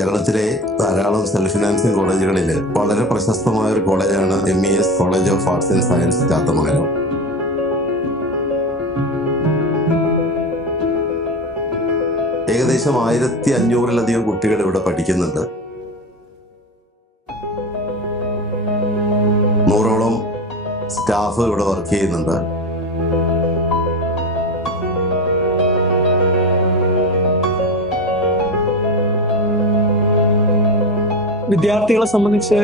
കേരളത്തിലെ ധാരാളം self financing കോളേജുകളിൽ വളരെ പ്രശസ്തമായ ഒരു കോളേജാണ് MES college of arts and science Chathamangalam. ഏകദേശം 1500-ലധികം കുട്ടികൾ ഇവിടെ പഠിക്കുന്നുണ്ട്. 100ഓളം സ്റ്റാഫ് ഇവിടെ വർക്ക് ചെയ്യുന്നുണ്ട്. വിദ്യാർത്ഥികളെ സംബന്ധിച്ച്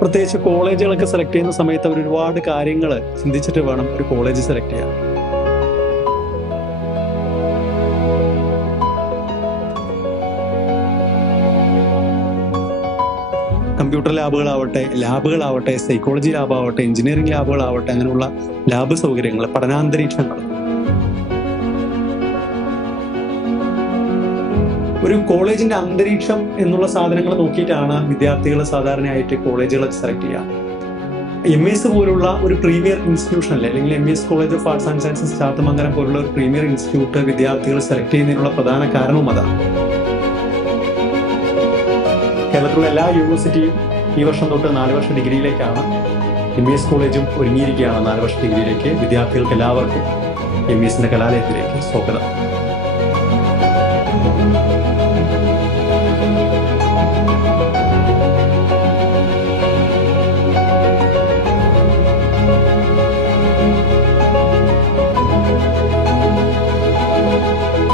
പ്രത്യേകിച്ച് കോളേജുകളൊക്കെ സെലക്ട് ചെയ്യുന്ന സമയത്ത് അവർ ഒരുപാട് കാര്യങ്ങൾ ചിന്തിച്ചിട്ട് വേണം ഒരു കോളേജ് സെലക്ട് ചെയ്യാൻ. കമ്പ്യൂട്ടർ ലാബുകളാവട്ടെ, സൈക്കോളജി ലാബാവട്ടെ, എഞ്ചിനീയറിംഗ് ലാബുകളാവട്ടെ, അങ്ങനെയുള്ള ലാബ് സൗകര്യങ്ങൾ, പഠനാന്തരീക്ഷങ്ങൾ. ഒരു കോളേജിന്റെ അന്തരീക്ഷം എന്നുള്ള സാധനങ്ങൾ നോക്കിയിട്ടാണ് വിദ്യാർത്ഥികൾ സാധാരണയായിട്ട് കോളേജുകൾ സെലക്ട് ചെയ്യുക. MES പോലുള്ള ഒരു പ്രീമിയർ ഇൻസ്റ്റിറ്റ്യൂഷനല്ലേ, അല്ലെങ്കിൽ MES college of arts and sciences Chathamangalam പോലുള്ള ഒരു പ്രീമിയർ ഇൻസ്റ്റിറ്റ്യൂട്ട് വിദ്യാർത്ഥികൾ സെലക്ട് ചെയ്യുന്നതിനുള്ള പ്രധാന കാരണവും അതാണ്. കേരളത്തിലുള്ള എല്ലാ യൂണിവേഴ്സിറ്റിയും ഈ വർഷം തൊട്ട് 4 വർഷ ഡിഗ്രിയിലേക്കാണ്. MES കോളേജും ഒരുങ്ങിയിരിക്കുകയാണ് 4 വർഷ ഡിഗ്രിയിലേക്ക്. വിദ്യാർത്ഥികൾക്ക് എല്ലാവർക്കും MESന്റെ കലാലയത്തിലേക്ക് സ്വാഗതം.